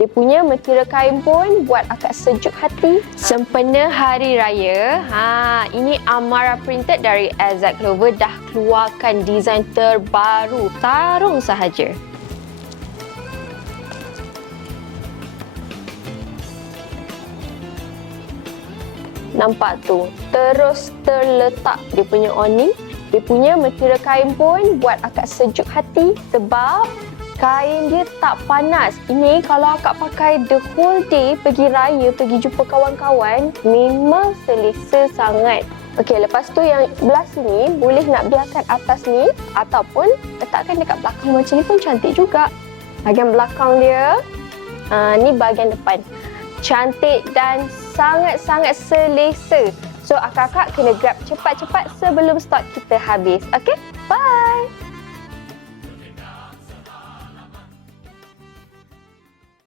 Dia punya material kain pun buat akak sejuk hati. Sempena Hari Raya, ini Amara Printed dari Azad Clover dah keluarkan desain terbaru. Sarung sahaja. Nampak tu, terus terletak dia punya awning. Dia punya material kain pun buat akak sejuk hati sebab kain dia tak panas. Ini kalau akak pakai the whole day pergi raya, pergi jumpa kawan-kawan, memang selesa sangat. Okey, lepas tu yang belah sini boleh nak biarkan atas ni ataupun letakkan dekat belakang macam ni pun cantik juga. Bahagian belakang dia, ni bahagian depan. Cantik dan sangat-sangat selesa. So, akak-akak kena grab cepat-cepat sebelum stok kita habis. Okey, bye!